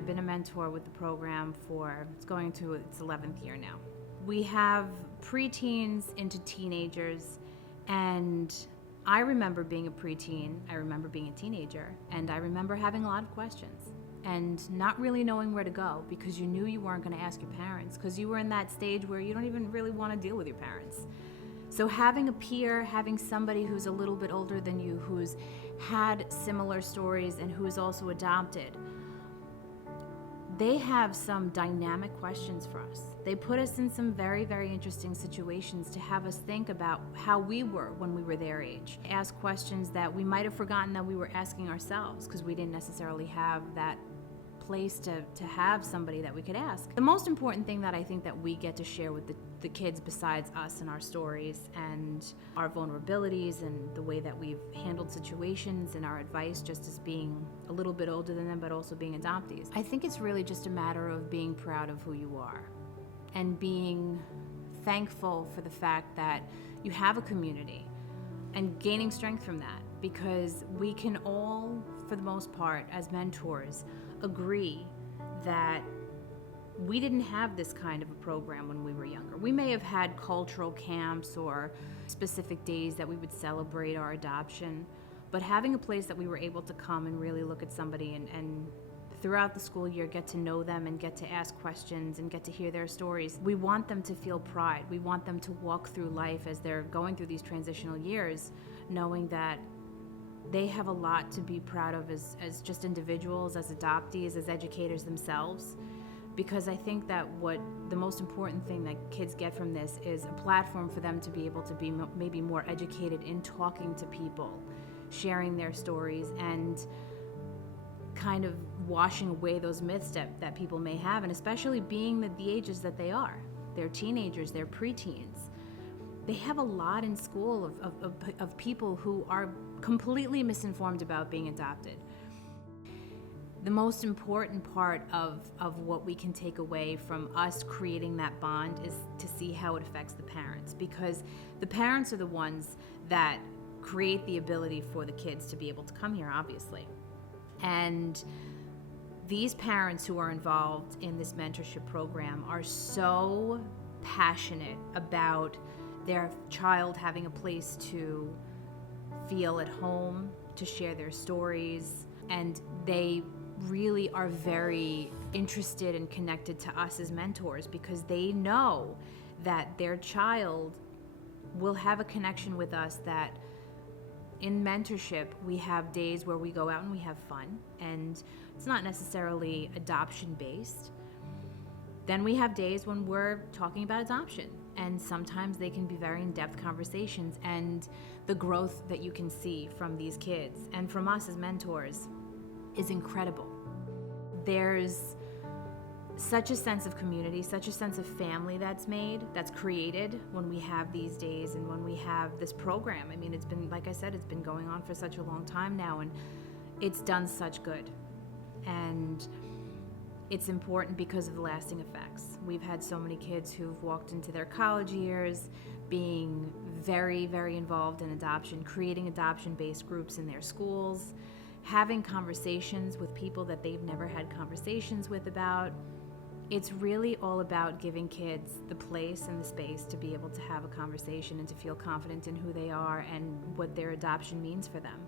I've been a mentor with the program for, it's going to its 11th year now. We have preteens into teenagers, and I remember being a preteen, I remember being a teenager, and I remember having a lot of questions and not really knowing where to go because you knew you weren't going to ask your parents because you were in that stage where you don't even really want to deal with your parents. So having a peer, having somebody who's a little bit older than you, who's had similar stories and who is also adopted, they have some dynamic questions for us. They put us in some very, very interesting situations to have us think about how we were when we were their age. Ask questions that we might have forgotten that we were asking ourselves because we didn't necessarily have that place to have somebody that we could ask. The most important thing that I think that we get to share with the kids besides us and our stories and our vulnerabilities and the way that we've handled situations and our advice just as being a little bit older than them but also being adoptees. I think it's really just a matter of being proud of who you are and being thankful for the fact that you have a community and gaining strength from that, because we can all, for the most part, as mentors, agree that we didn't have this kind of a program when we were younger. We may have had cultural camps or specific days that we would celebrate our adoption, but having a place that we were able to come and really look at somebody and throughout the school year get to know them and get to ask questions and get to hear their stories. We want them to feel pride. We want them to walk through life as they're going through these transitional years, knowing that they have a lot to be proud of as just individuals, as adoptees, as educators themselves. Because I think that what the most important thing that kids get from this is a platform for them to be able to be maybe more educated in talking to people, sharing their stories, and kind of washing away those myths that people may have, and especially being the ages that they are. They're teenagers, they're preteens. They have a lot in school of people who are completely misinformed about being adopted. The most important part of what we can take away from us creating that bond is to see how it affects the parents, because the parents are the ones that create the ability for the kids to be able to come here, obviously. And these parents who are involved in this mentorship program are so passionate about their child having a place to feel at home, to share their stories, and they really are very interested and connected to us as mentors because they know that their child will have a connection with us. That in mentorship, we have days where we go out and we have fun, and it's not necessarily adoption based. Then we have days when we're talking about adoption, and sometimes they can be very in-depth conversations, and the growth that you can see from these kids and from us as mentors is incredible. There's such a sense of community, such a sense of family that's created when we have these days and when we have this program. I mean, it's been, like I said, it's been going on for such a long time now, and it's done such good. And it's important because of the lasting effects. We've had so many kids who've walked into their college years being very, very involved in adoption, creating adoption-based groups in their schools, having conversations with people that they've never had conversations with about. It's really all about giving kids the place and the space to be able to have a conversation and to feel confident in who they are and what their adoption means for them.